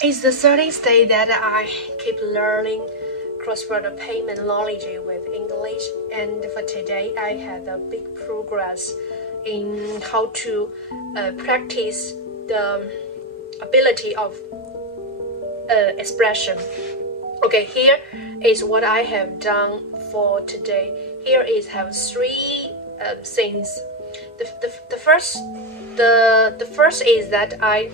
It's the 13th day that I keep learning cross-border payment knowledge with English, and for today I had a big progress in how to practice the ability of expression. Okay, here is what I have done for today. Here is have three things. The first is that I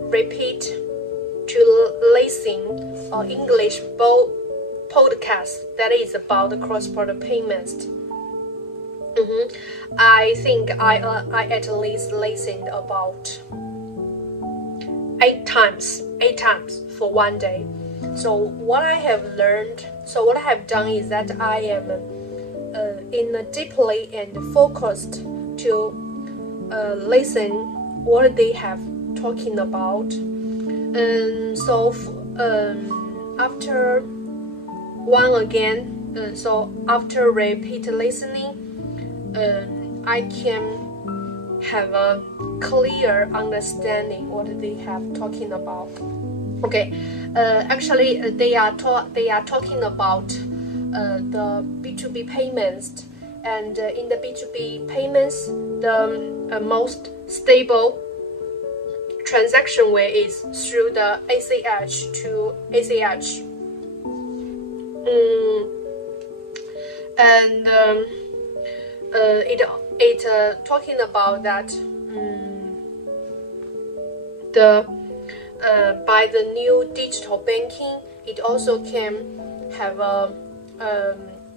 repeat to listen English podcast that is about the cross-border payments. I think I at least listened about 8 times for one day. So what I have done is that I am deeply and focused to listen what they have talking about. After after repeat listening, I can have a clear understanding what they have talking about. Okay, actually they are talking about the B2B payments, and in the B2B payments, the most stable transaction way is through the ACH to ACH. It talking about that by the new digital banking, it also can have a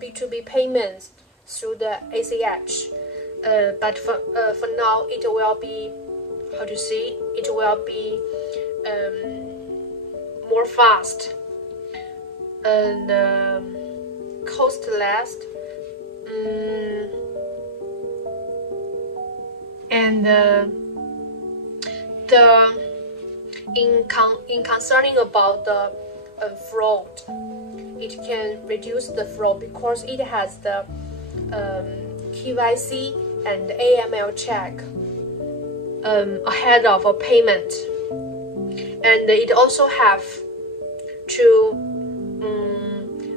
B2B payments through the ACH. But for now, it will be more fast and costless. In concerning about the fraud, it can reduce the fraud because it has the KYC and AML check ahead of a payment, and it also have to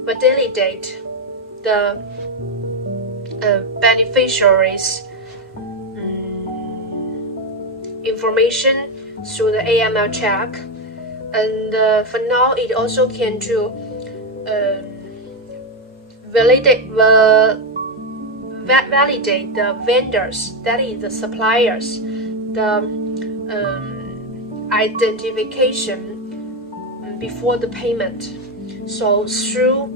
validate the beneficiaries' information through the AML check, and for now it also can to validate the vendors, that is the suppliers, the identification before the payment. So through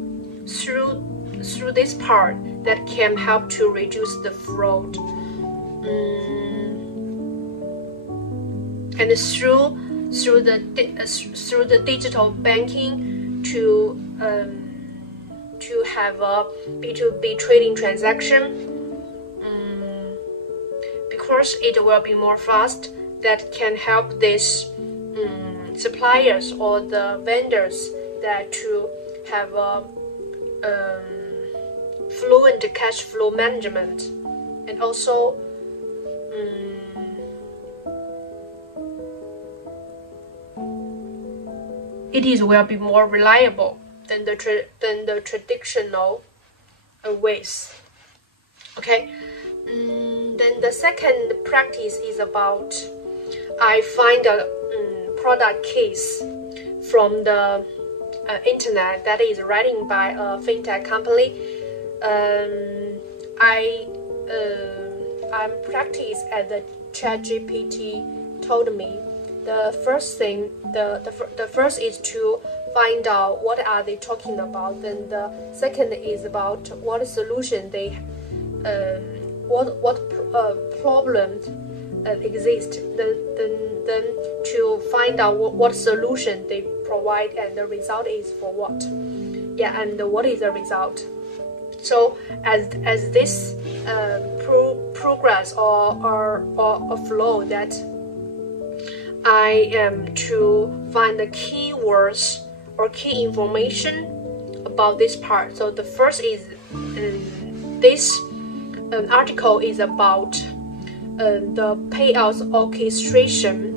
this part that can help to reduce the fraud, and through the digital banking to have a B2B trading transaction, because it will be more fast, that can help these suppliers or the vendors that to have a fluent cash flow management, and also will be more reliable than the traditional ways. Okay, then the second practice is about I find a product case from the internet that is writing by a fintech company. I'm practice as the ChatGPT told me. The first is to find out what are they talking about. Then the second is about what solution they what problems exist. Then to find out what solution they provide, and the result is for what. Yeah, and what is the result? So as this progress or a flow, that I am to find the keywords or key information about this part. So the first is this article is about the payouts orchestration.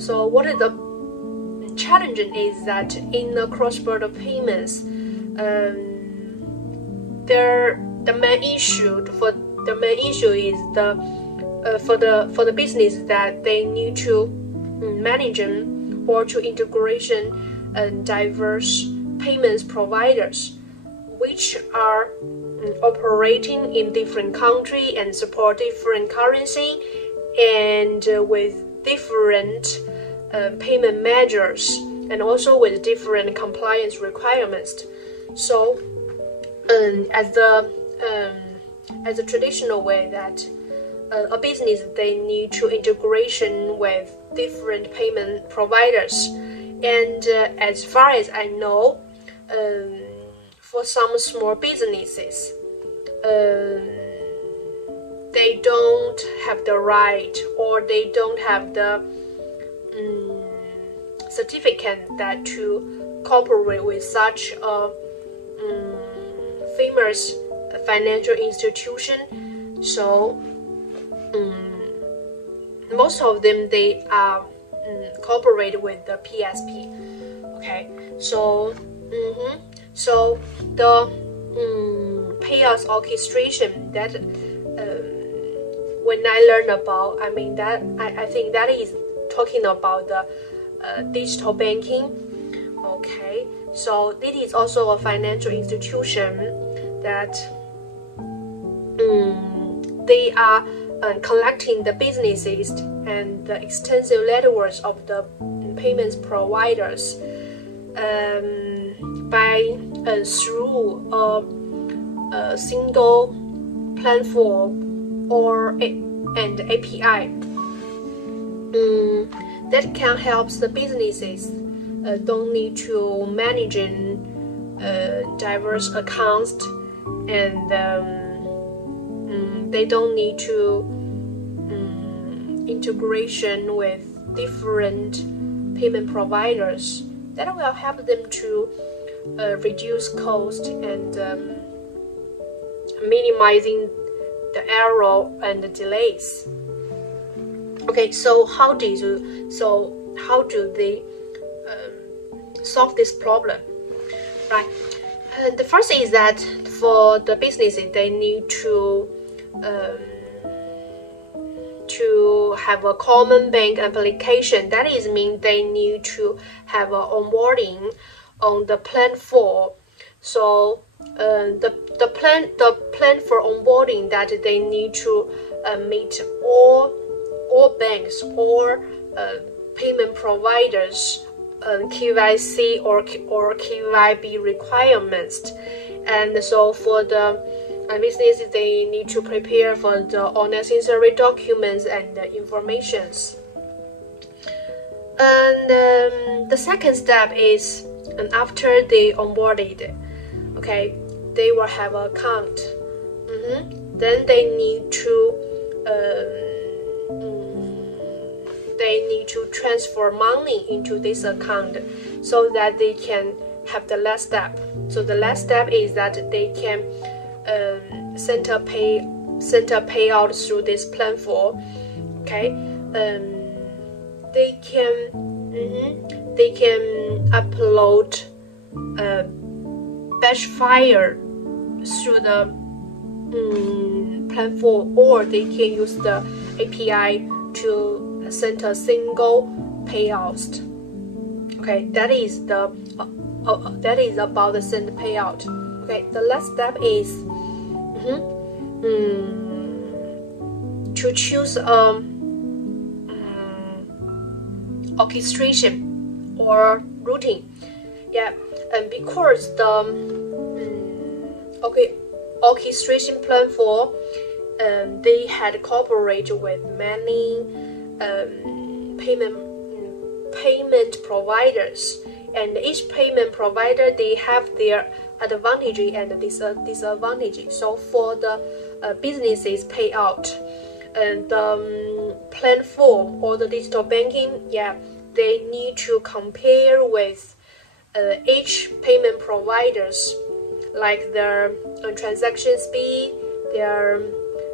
So what is the challenge is that in the cross-border payments, the main issue is for the business that they need to manage or to integration diverse payments providers, which are operating in different country and support different currency and with different payment measures and also with different compliance requirements. So as a traditional way that a business, they need to integration with different payment providers, and as far as I know, for some small businesses, they don't have the right or they don't have the certificate that to cooperate with such a famous financial institution. So most of them, they are cooperate with the PSP. Okay, so so the payouts orchestration that when I learn about, I mean that I think that is talking about the digital banking. Okay, so it is also a financial institution that they are collecting the businesses and the extensive networks of the payments providers by through a single platform or an API that can help the businesses don't need to manage diverse accounts, and they don't need to integration with different payment providers. That will help them to reduce cost and minimizing the error and the delays. Okay, so how do they solve this problem? Right. And the first is that for the businesses, they need to have a common bank application. That is mean they need to have an onboarding on the platform. So the plan for onboarding that they need to meet all banks or payment providers KYC or KYB requirements. And so for the businesses, they need to prepare for the unnecessary documents and informations. And the second step is, and after they onboarded, okay, they will have an account. Then they need to transfer money into this account so that they can have the last step. So the last step is that they can send a payout through this platform. Okay, they can upload batch file through the platform, or they can use the API to send a single payout. Okay, that is about the send payout. Okay, the last step is to choose orchestration or routing. Yeah, and because the orchestration platform, they had cooperated with many payment providers, and each payment provider, they have their advantages and disadvantages. So for the businesses payout, and the platform or the digital banking, yeah, they need to compare with each payment providers, like their transaction speed, their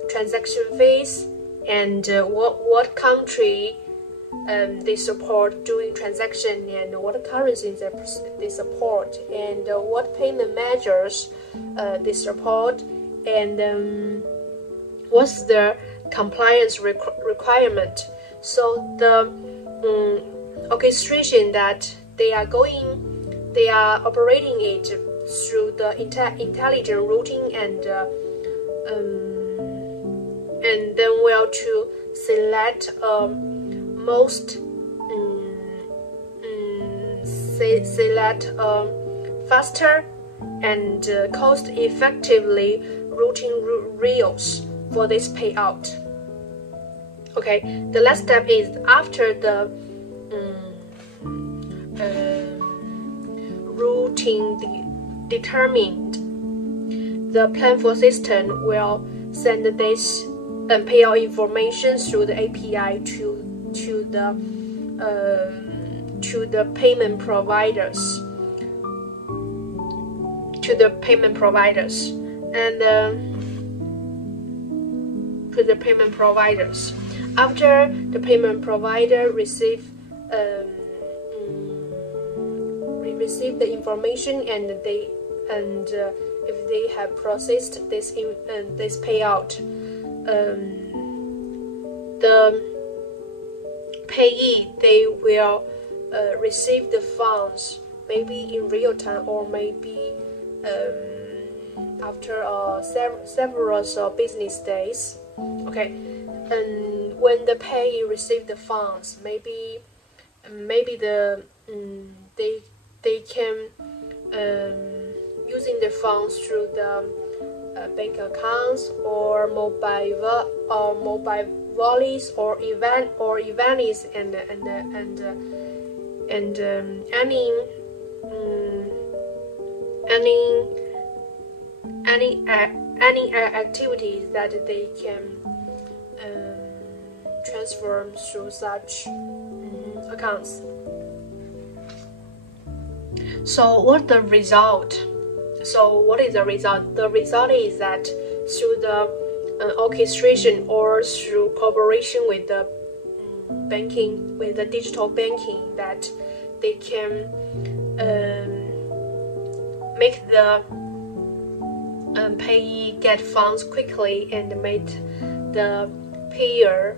transaction fees, and what country they support doing transaction, and what currencies they support, and what payment measures they support, and what's the compliance requirement. So the orchestration that they are operating it through the intelligent routing, and then we'll to select faster and cost-effectively routing rails for this payout. Okay, the last step is after the routing determined, the platform system will send this payout information through the API to the payment providers. After the payment provider receive the information, and if they have processed this payout, the payee, they will receive the funds maybe in real time, or maybe after several business days. Okay, and when the payee receive the funds, maybe they can using the funds through the bank accounts, or mobile wallets, or events, and any activities that they can transfer through such accounts. So what is the result? The result is that through the orchestration, or through cooperation with the banking, with the digital banking, that they can make the payee get funds quickly, and make the payer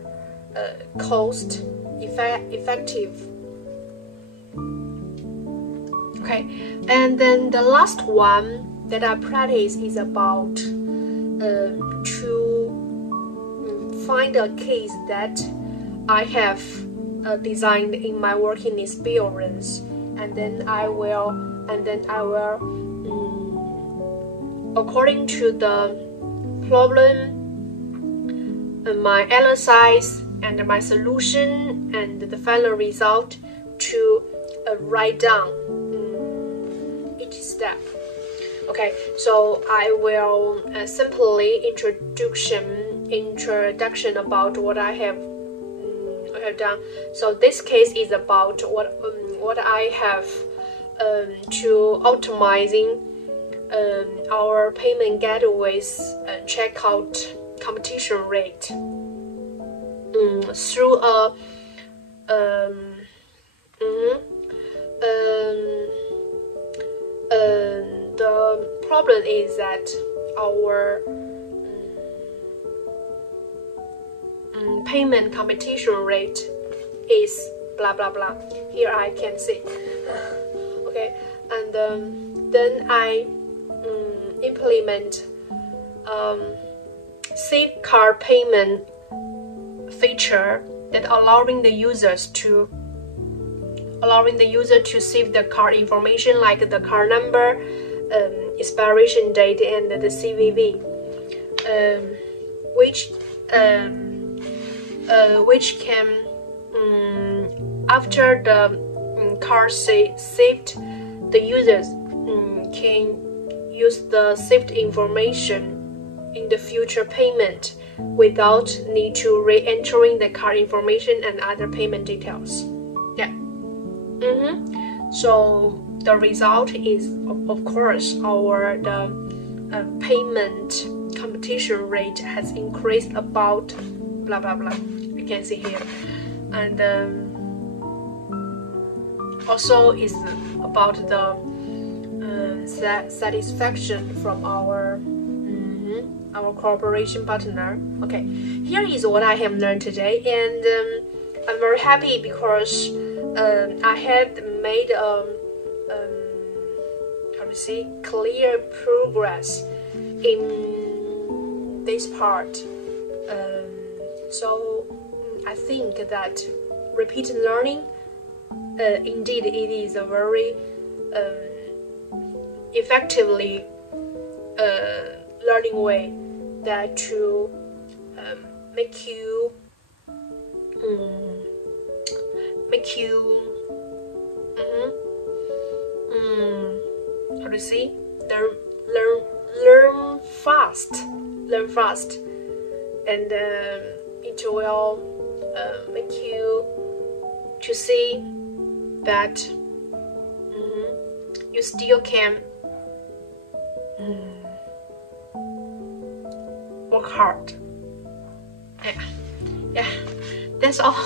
cost effective. Okay, and then the last one that I practice is about to find a case that I have designed in my working experience, and then I will according to the problem, my exercise, and my solution, and the final result, to write down each step. Okay, so I will simply introduction about what I have done. So this case is about what I have to optimizing our payment gateways checkout competition rate through a the problem is that our payment competition rate is blah blah blah. Here I can see. Okay, and then I implement safe card payment feature that allowing the user to save the card information, like the card number, expiration date, and the CVV, which can after the card saved, the users can use the saved information in the future payment without need to re-entering the card information and other payment details. Yeah. So the result is, of course, the payment competition rate has increased about blah blah blah. You can see here, and also is about the satisfaction from our cooperation partner. Okay, here is what I have learned today, and I'm very happy because I had made clear progress in this part. So I think that repeated learning, indeed, it is a very effectively learning way that to make you how to say, learn fast, and it will make you to see that you still can work hard. Yeah, that's all.